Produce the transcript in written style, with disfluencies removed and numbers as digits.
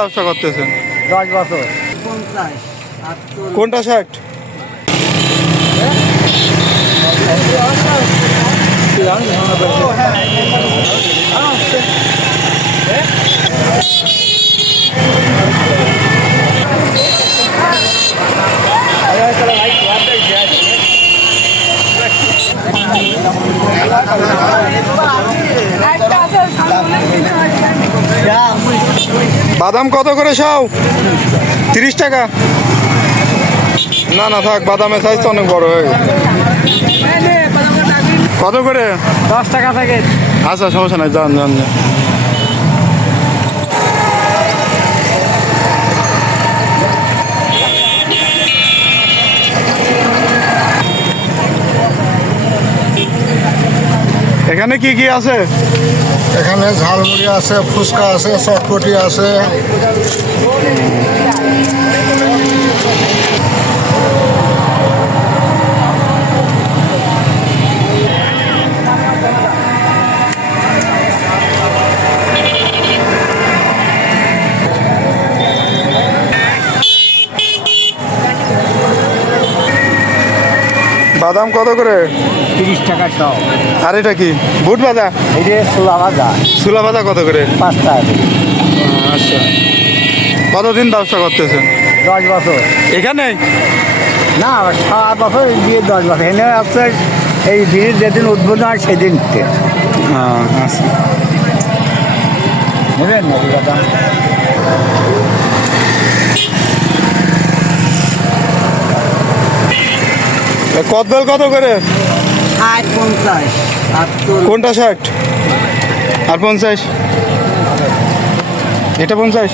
ব্যবসা করতেছেন? 10 বছর। কোনটা শার্ট? বাদাম কত করে শাও? 30 টাকা? না না থাক, বাদামের সাইজ তো অনেক বড় হয়ে গেছে। কত করে? 10 টাকা থেকে। আচ্ছা সমস্যা নাই, যান যান যান। এখানে কি কি আছে? এখানে ঝালমুড়ি আছে, ফুচকা আছে, চটপটি আছে। বাদাম কত করে? 30 টাকা সব। আর এটা কি বুট ভাজা? এই যে ছোলা ভাজা ছোলা ভাজা কত করে? 5 টাকা করে। আচ্ছা, কতদিন ব্যবসা করতেছেন? 10 বছর। এখানে না 7 বছর দিয়ে 10 বছর। এনে আপনার এই ব্রিজ যেদিন উদ্বোধন হয় সেদিন আচ্ছা। নেবেন নাকি দাদা? কদবেল কত করে? 60, 50, 70। কোনটা 60 আর 50? এটা 50?